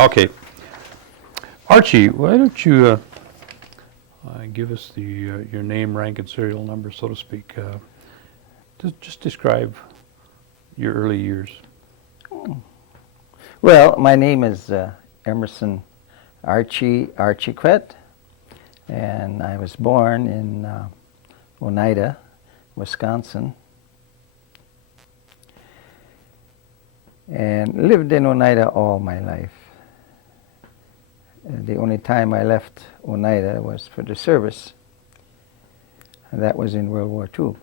Okay. Archie, why don't you give us your name, rank, and serial number, so to speak. Just describe your early years. Well, my name is Emerson Archiquette, and I was born in Oneida, Wisconsin, and lived in Oneida all my life. The only time I left Oneida was for the service, and that was in World War II.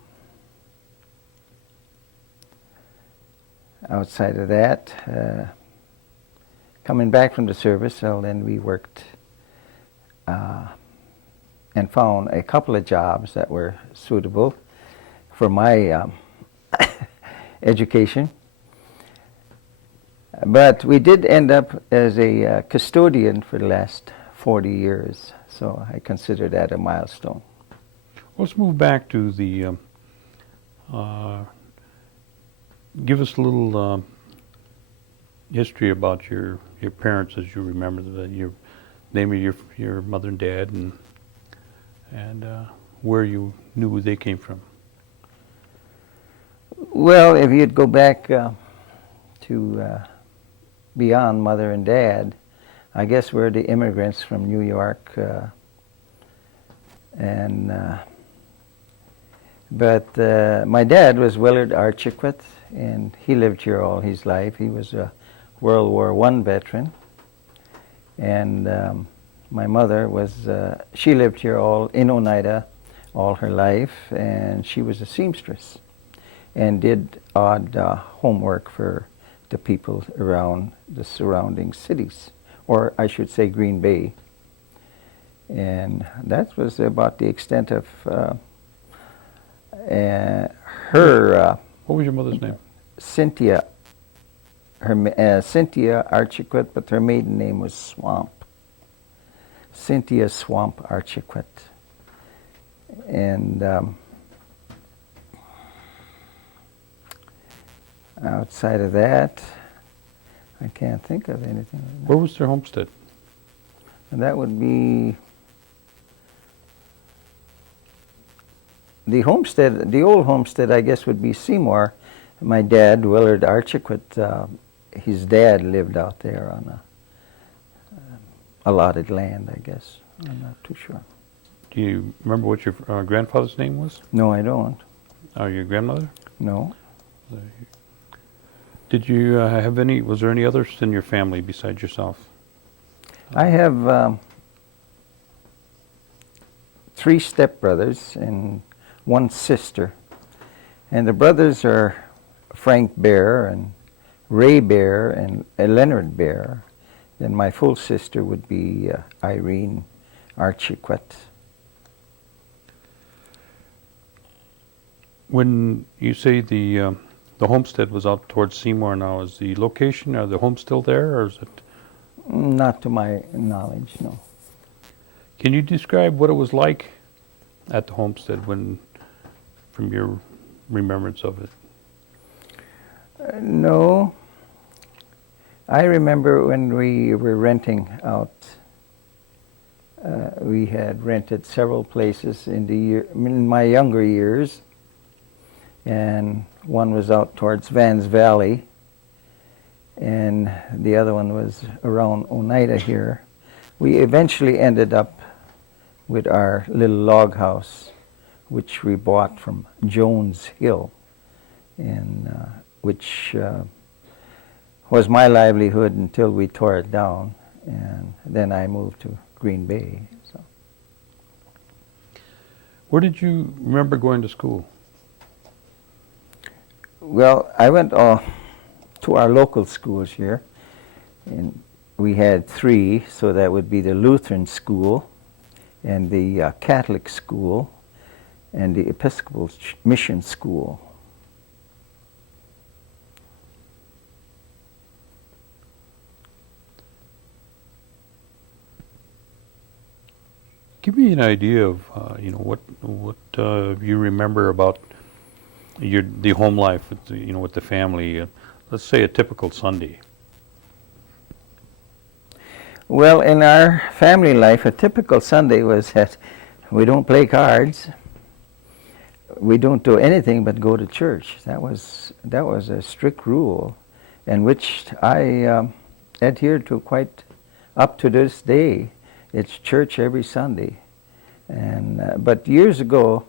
Outside of that, coming back from the service, well, then we worked and found a couple of jobs that were suitable for my education. But we did end up as a custodian for the last 40 years, so I consider that a milestone. Let's move back to the, give us a little history about your parents as you remember your name of your mother and dad, and where you knew they came from. Well, if you'd go back to beyond mother and dad, I guess we're the immigrants from New York, but my dad was Willard Archiquette, and he lived here all his life. He was a World War I veteran, and my mother was, she lived here in Oneida all her life, and she was a seamstress and did odd homework for the people around the surrounding cities, or I should say Green Bay. And that was about the extent of her. What was your mother's name? Cynthia. Cynthia Archiquette, but her maiden name was Swamp. Cynthia Swamp Archiquette. And outside of that, I can't think of anything. Where was their homestead? And that would be the homestead. The old homestead, I guess, would be Seymour. My dad, Willard Archiquette, his dad lived out there on a allotted land, I guess. I'm not too sure. Do you remember what your grandfather's name was? No, I don't. Oh, your grandmother? No. Did you have any, was there any others in your family besides yourself? I have 3 stepbrothers and 1 sister. And the brothers are Frank Bear and Ray Bear and Leonard Bear. Then my full sister would be Irene Archiquette. When you say the homestead was out towards Seymour now, is the location, are the homes still there, or is it? Not to my knowledge, no. Can you describe what it was like at the homestead from your remembrance of it? No. I remember when we were renting out, we had rented several places in my younger years, and one was out towards Vans Valley, and the other one was around Oneida here. We eventually ended up with our little log house, which we bought from Jones Hill, and which was my livelihood until we tore it down, and then I moved to Green Bay. So. Where did you remember going to school? Well, I went to our local schools here, and we had 3, so that would be the Lutheran school, and the Catholic school, and the Episcopal mission school. Give me an idea of what you remember about the home life with with the family. Let's say a typical Sunday. Well, in our family life, a typical Sunday was that we don't play cards. We don't do anything but go to church. That was a strict rule, and which I adhere to quite up to this day. It's church every Sunday. And but years ago,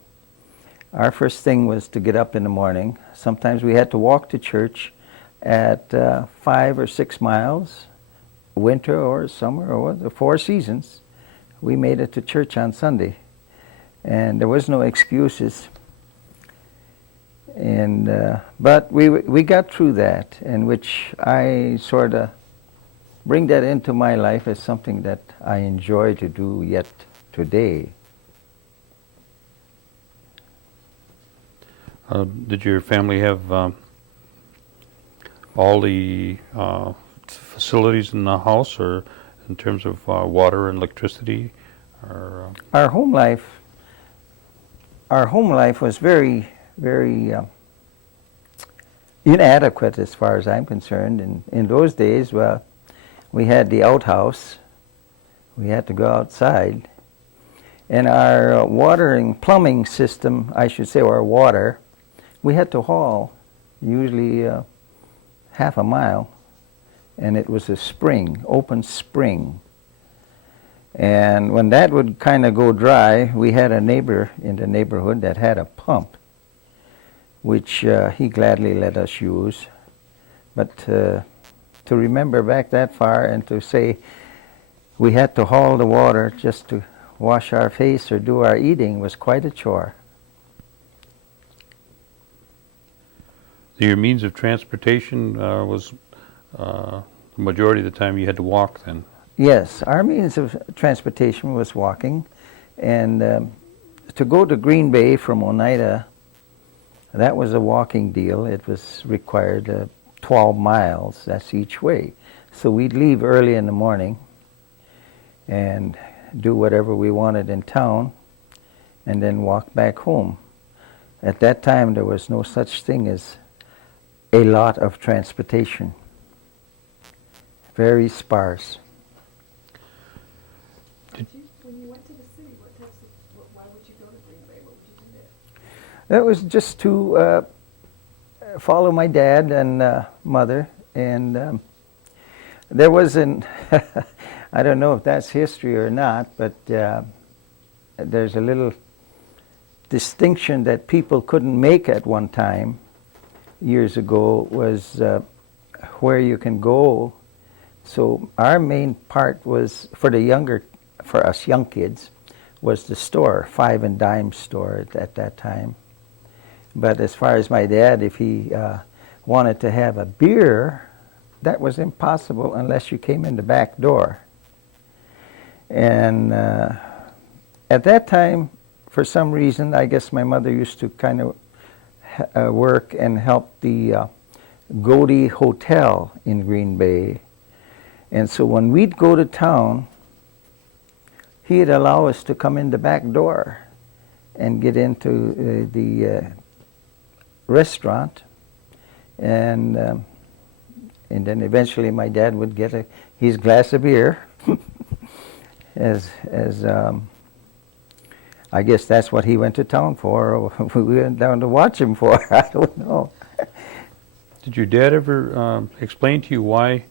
our first thing was to get up in the morning. Sometimes we had to walk to church at 5 or 6 miles, winter or summer or the 4 seasons. We made it to church on Sunday, and there was no excuses. And but we got through that, in which I sort of bring that into my life as something that I enjoy to do yet today. Did your family have all the facilities in the house, or in terms of water and electricity? Or Our home life was very, very inadequate as far as I'm concerned. And in those days, well, we had the outhouse. We had to go outside. And our watering plumbing system, I should say, or water, we had to haul usually half a mile, and it was a spring, open spring. And when that would kind of go dry, we had a neighbor in the neighborhood that had a pump, which he gladly let us use. But to remember back that far and to say we had to haul the water just to wash our face or do our eating was quite a chore. your means of transportation was the majority of the time you had to walk then? Yes, our means of transportation was walking, and to go to Green Bay from Oneida, that was a walking deal. It was required 12 miles, that's each way. So we'd leave early in the morning and do whatever we wanted in town and then walk back home. At that time, there was no such thing as a lot of transportation. Very sparse. When you went to the city, why would you go to Green Bay? What would you do there? That was just to follow my dad and mother, and there was an I don't know if that's history or not, but there's a little distinction that people couldn't make at one time years ago was where you can go. So our main part was for us young kids, was the store, 5 and dime store at that time. But as far as my dad, if he wanted to have a beer, that was impossible unless you came in the back door. And at that time, for some reason, I guess my mother used to kind of work and help the Godey Hotel in Green Bay. And so when we'd go to town, he'd allow us to come in the back door and get into the restaurant, and then eventually my dad would get his glass of beer, as I guess that's what he went to town for, or we went down to watch him for. I don't know. Did your dad ever explain to you why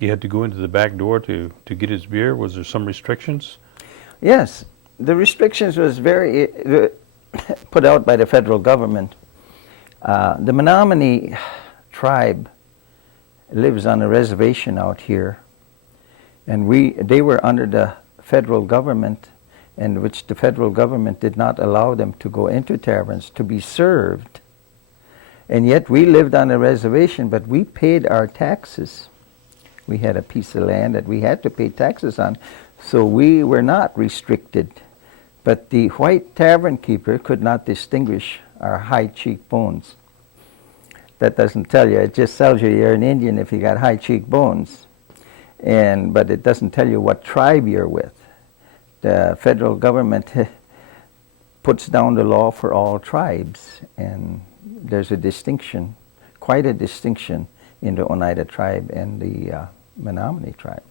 you had to go into the back door to get his beer? Was there some restrictions? Yes, the restrictions was very put out by the federal government. The Menominee tribe lives on a reservation out here, and they were under the federal government, and which the federal government did not allow them to go into taverns to be served. And yet we lived on a reservation, but we paid our taxes. We had a piece of land that we had to pay taxes on, so we were not restricted. But the white tavern keeper could not distinguish our high cheekbones. That doesn't tell you, it just tells you you're an Indian if you got high cheekbones. But it doesn't tell you what tribe you're with. The federal government puts down the law for all tribes, and there's a distinction, quite a distinction, in the Oneida tribe and the Menominee tribe.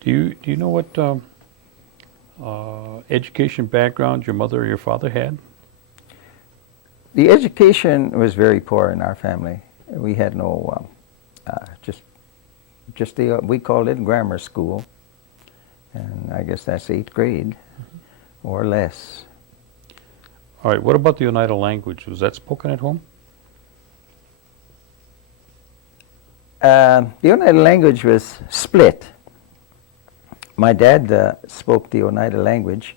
Do you know what education background your mother or your father had? The education was very poor in our family. We had no, we called it grammar school, and I guess that's 8th grade or less. All right, what about the Oneida language? Was that spoken at home? The Oneida language was split. My dad spoke the Oneida language,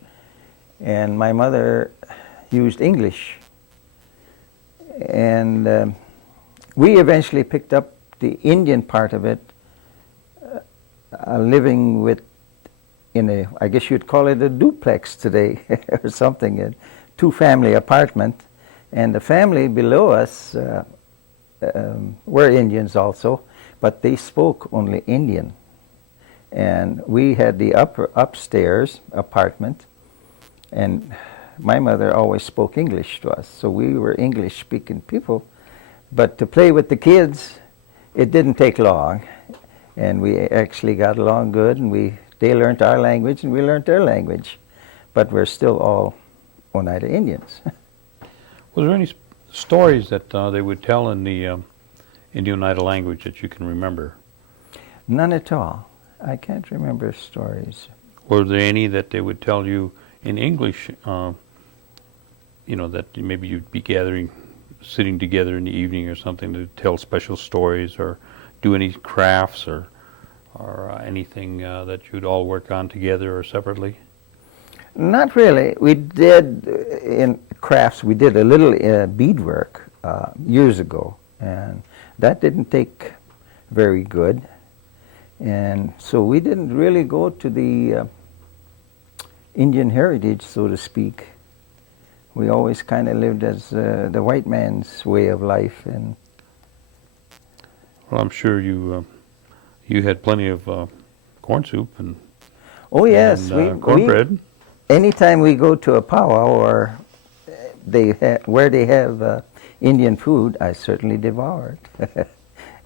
and my mother used English. And we eventually picked up the Indian part of it, living in a, I guess you'd call it a duplex today, or something, a 2-family apartment. And the family below us were Indians also, but they spoke only Indian. And we had the upstairs apartment, and my mother always spoke English to us, so we were English-speaking people. But to play with the kids, it didn't take long, and we actually got along good, and they learned our language, and we learned their language. But we're still all Oneida Indians. Was there any stories that they would tell in the Oneida language that you can remember? None at all. I can't remember stories. Were there any that they would tell you in English, that maybe you'd be sitting together in the evening or something to tell special stories or do any crafts or anything that you'd all work on together or separately? Not really. We did, in crafts, we did a little beadwork years ago, and that didn't take very good. And so we didn't really go to the Indian heritage, so to speak. We always kind of lived as the white man's way of life. And well, I'm sure you had plenty of corn soup and oh yes, cornbread. Anytime we go to a powwow or where they have Indian food, I certainly devour it.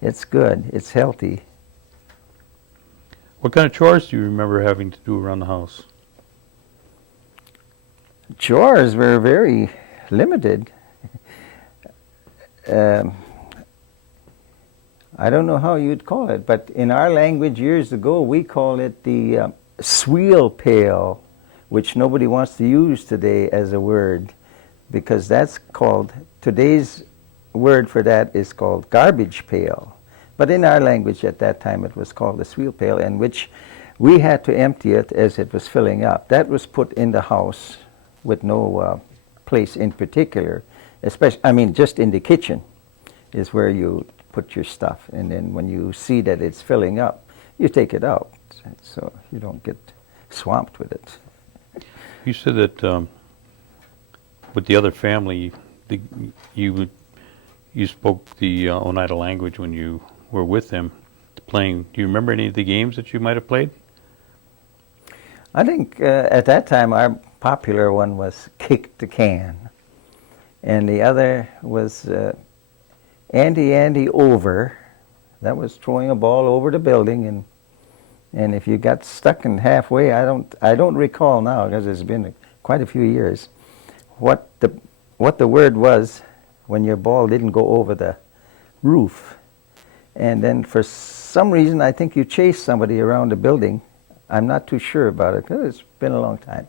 It's good. It's healthy. What kind of chores do you remember having to do around the house? Chores were very limited. I don't know how you'd call it, but in our language years ago, we call it the sweel pail, which nobody wants to use today as a word, because that's called, today's word for that is called garbage pail. But in our language at that time it was called the sweel pail, in which we had to empty it as it was filling up. That was put in the house with no place in particular, just in the kitchen is where you put your stuff, and then when you see that it's filling up, you take it out so you don't get swamped with it. You said that with the other family, you spoke the Oneida language when you were with them playing. Do you remember any of the games that you might have played? I think at that time our popular one was kick the can, and the other was ante over. That was throwing a ball over the building, and if you got stuck in halfway, I don't recall now because it's been quite a few years what the word was when your ball didn't go over the roof. And then for some reason, I think you chased somebody around the building. I'm not too sure about it because it's been a long time.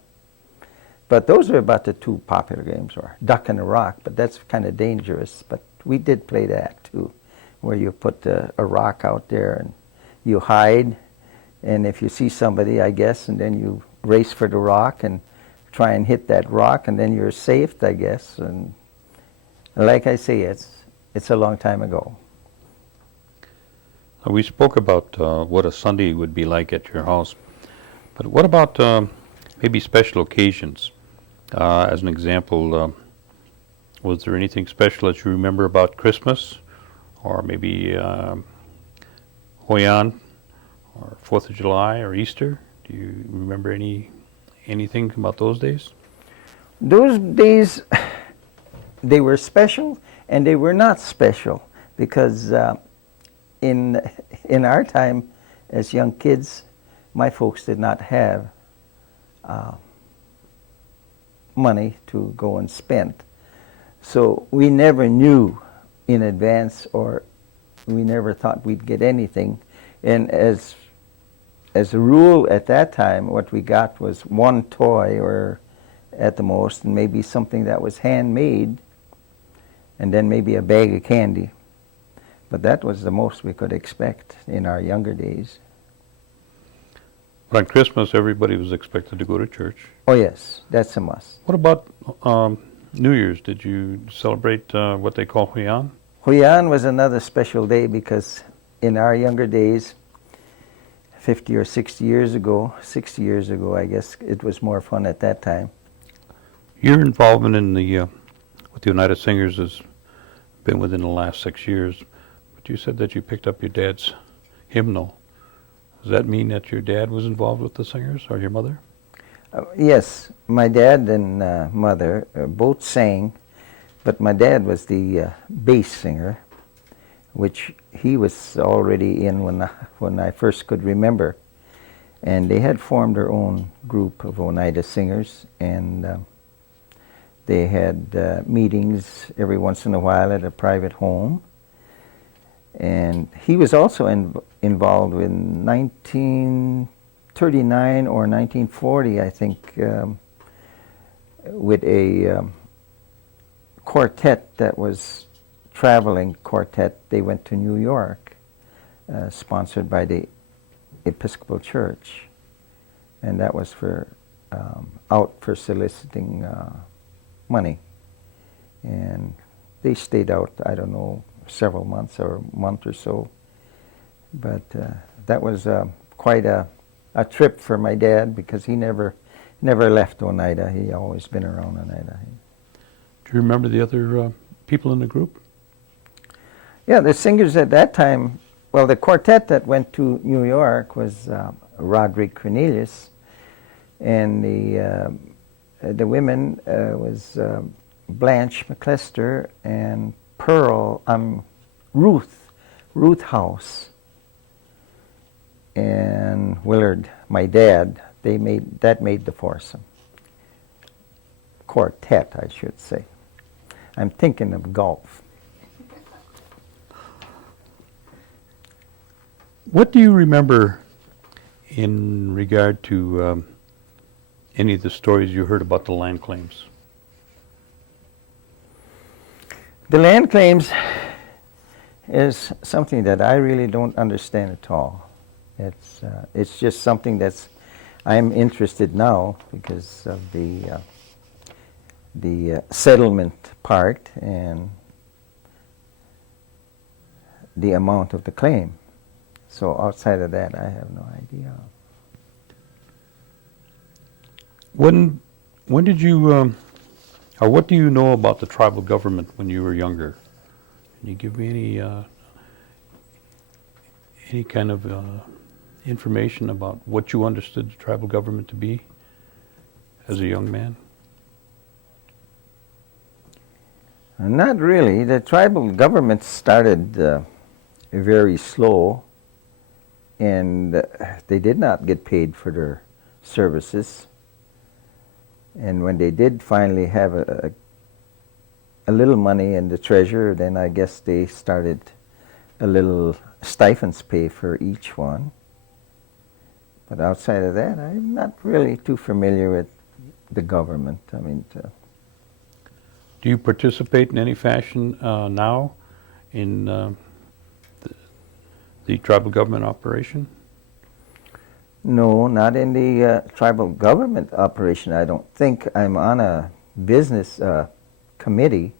But those are about the two popular games, or duck and a rock, but that's kind of dangerous. But we did play that too, where you put a rock out there and you hide, and if you see somebody, I guess, and then you race for the rock and try and hit that rock, and then you're saved, I guess. And like I say, it's a long time ago. We spoke about what a Sunday would be like at your house, but what about maybe special occasions? As an example, was there anything special that you remember about Christmas, or maybe Hoyan, or 4th of July, or Easter? Do you remember anything about those days? Those days, they were special and they were not special. because in our time as young kids, my folks did not have money to go and spend. So we never knew in advance, or we never thought we'd get anything. And as a rule at that time, what we got was one toy, or at the most, and maybe something that was handmade, and then maybe a bag of candy. But that was the most we could expect in our younger days. But on Christmas, everybody was expected to go to church. Oh yes, that's a must. What about New Year's? Did you celebrate what they call Huyan? Huyan was another special day because in our younger days, 50 or 60 years ago, I guess, it was more fun at that time. Your involvement in the with the United Singers has been within the last 6 years, but you said that you picked up your dad's hymnal. Does that mean that your dad was involved with the singers, or your mother? Yes, my dad and mother both sang, but my dad was the bass singer, which he was already in when I first could remember. And they had formed their own group of Oneida singers, and they had meetings every once in a while at a private home. And he was also involved in 1939 or 1940, I think, with a quartet that was traveling quartet. They went to New York, sponsored by the Episcopal Church, and that was for out for soliciting money. And they stayed out, I don't know, several months or a month or so. But that was quite a trip for my dad, because he never left Oneida. He always been around Oneida. Do you remember the other people in the group? Yeah, the singers at that time, well, the quartet that went to New York was Roderick Cornelius, and the women was Blanche McLester and Ruth House, and Willard, my dad. They made the foursome. Quartet, I should say. I'm thinking of golf. What do you remember in regard to any of the stories you heard about the land claims? The land claims is something that I really don't understand at all. It's just something that's I'm interested now because of the settlement part and the amount of the claim. So outside of that, I have no idea. When did you, or what do you know about the tribal government when you were younger? Can you give me any kind of information about what you understood the tribal government to be as a young man? Not really. The tribal government started very slow, and they did not get paid for their services. And when they did finally have a little money in the treasury, then I guess they started a little stipends pay for each one. But outside of that, I'm not really too familiar with the government. I mean, do you participate in any fashion now in the tribal government operation? no, not in the tribal government operation. I don't think. I'm on a business committee.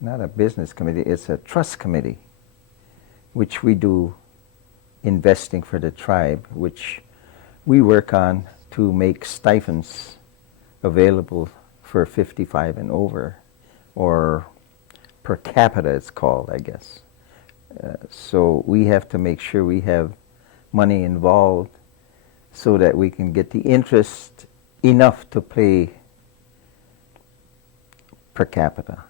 Not a business committee, it's a trust committee, which we do investing for the tribe, which we work on to make stipends available for 55 and over, or per capita it's called, I guess. So we have to make sure we have money involved so that we can get the interest enough to pay per capita.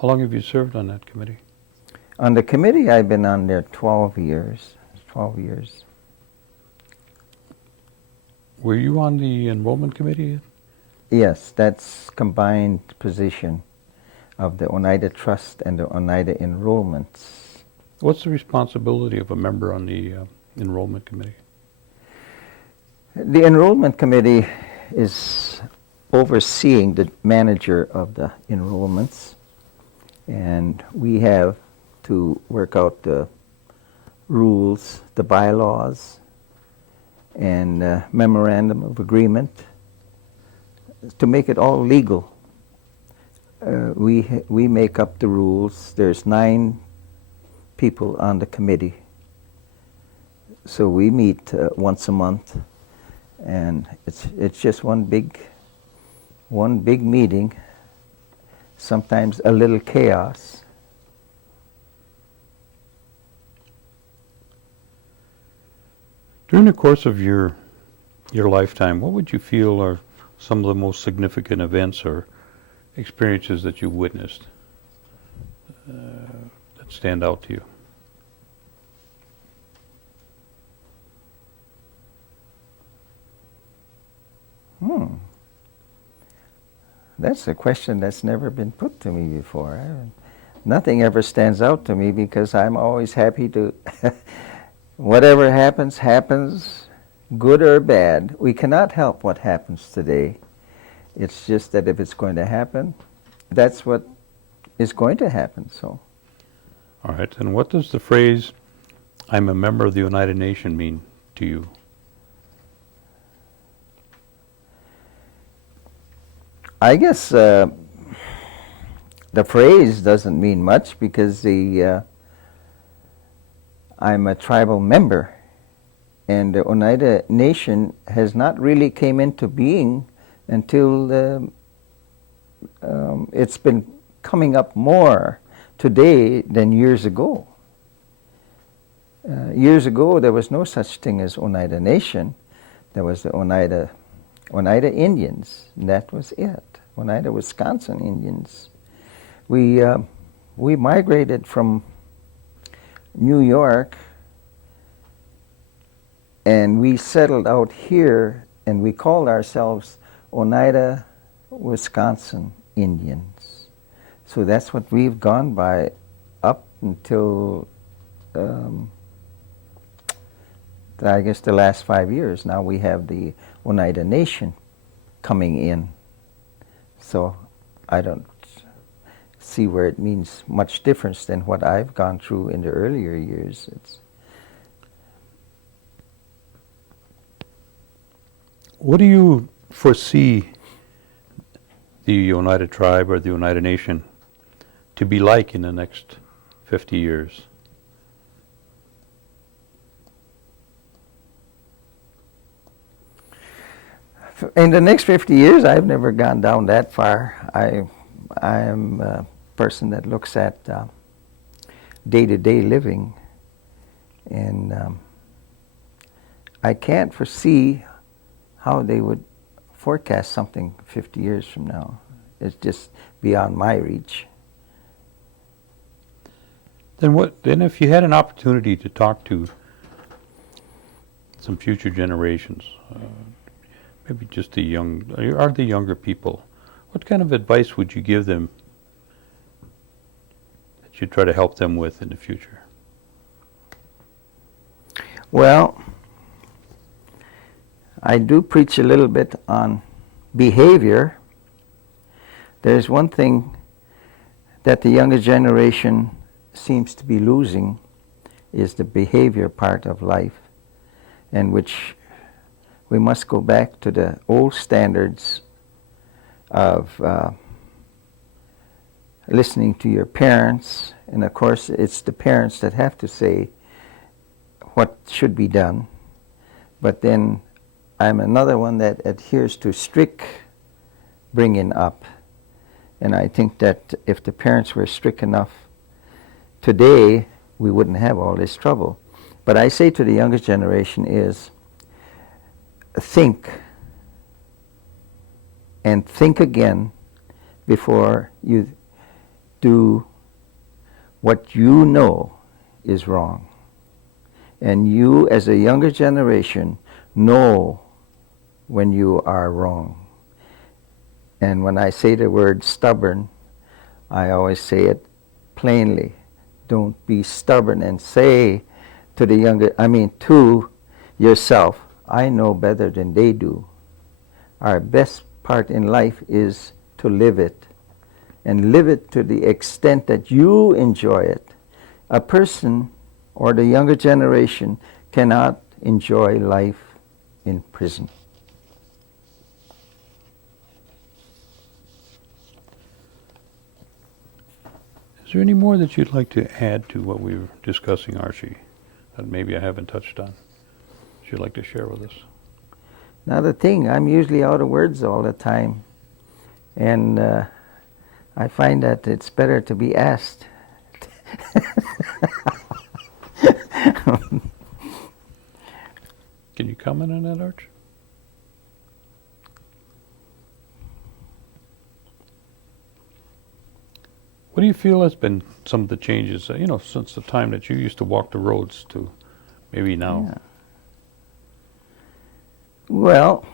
How long have you served on that committee? On the committee, I've been on there 12 years. 12 years. Were you on the enrollment committee? Yes, that's combined position of the Oneida Trust and the Oneida Enrollments. What's the responsibility of a member on the enrollment committee? The Enrollment Committee is overseeing the manager of the enrollments, and we have to work out the rules, the bylaws, and memorandum of agreement to make it all legal. We make up the rules. There's 9 people on the committee, so we meet once a month, and it's just one big meeting. Sometimes a little chaos. During the course of your lifetime, what would you feel are some of the most significant events or experiences that you've witnessed that stand out to you? That's a question that's never been put to me before. Nothing ever stands out to me because I'm always happy to, whatever happens, happens, good or bad. We cannot help what happens today. It's just that if it's going to happen, that's what is going to happen. So, All right, and what does the phrase, "I'm a member of the United Nations" mean to you? I guess the phrase doesn't mean much because I'm a tribal member, and the Oneida Nation has not really came into being until it's been coming up more today than years ago. Years ago, there was no such thing as Oneida Nation. There was the Oneida Indians, and that was it. Oneida, Wisconsin Indians. We migrated from New York, and we settled out here, and we called ourselves Oneida, Wisconsin Indians. So that's what we've gone by up until, I guess, the last 5 years. Now we have the Oneida Nation coming in. So I don't see where it means much difference than what I've gone through in the earlier years. What do you foresee the Oneida tribe or the Oneida Nation to be like in the next 50 years? In the next 50 years, I've never gone down that far. I am a person that looks at day-to-day living, and I can't foresee how they would forecast something 50 years from now. It's just beyond my reach. Then if you had an opportunity to talk to some future generations, maybe just the younger people, what kind of advice would you give them that you'd try to help them with in the future? Well, I do preach a little bit on behavior. There's one thing that the younger generation seems to be losing is the behavior part of life, in which we must go back to the old standards of listening to your parents, and of course it's the parents that have to say what should be done. But then I'm another one that adheres to strict bringing up, and I think that if the parents were strict enough today, we wouldn't have all this trouble. But I say to the younger generation is, think, and think again before you do what you know is wrong. And you, as a younger generation, know when you are wrong. And when I say the word stubborn, I always say it plainly. Don't be stubborn and say to to yourself, I know better than they do. Our best part in life is to live it, and live it to the extent that you enjoy it. A person or the younger generation cannot enjoy life in prison. Is there any more that you'd like to add to what we were discussing, Archie, that maybe I haven't touched on, that you'd like to share with us? Now the thing, I'm usually out of words all the time, and I find that it's better to be asked. Can you comment on that, Arch? What do you feel has been some of the changes, since the time that you used to walk the roads to maybe now? Yeah. Well,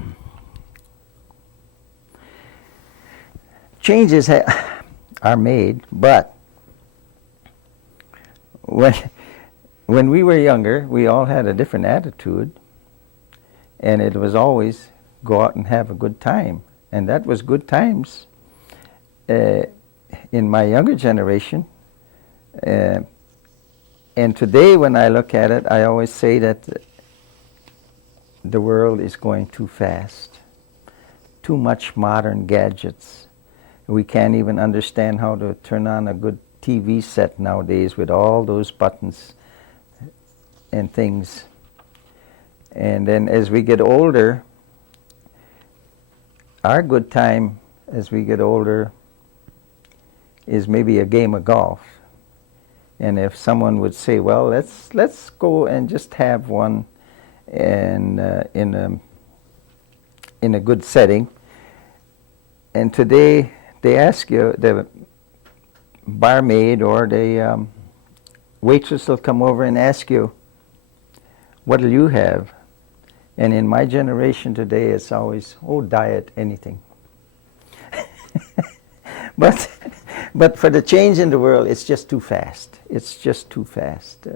changes are made, but when we were younger, we all had a different attitude, and it was always go out and have a good time, and that was good times. In my younger generation, and today when I look at it, I always say that the world is going too fast. Too much modern gadgets. We can't even understand how to turn on a good TV set nowadays with all those buttons and things. And then as we get older, our good time as we get older is maybe a game of golf. And if someone would say, well, let's go and just have one and in a good setting. And today they ask you, the barmaid or the waitress will come over and ask you, what do you have? And in my generation today, it's always, diet, anything. But for the change in the world, it's just too fast. It's just too fast.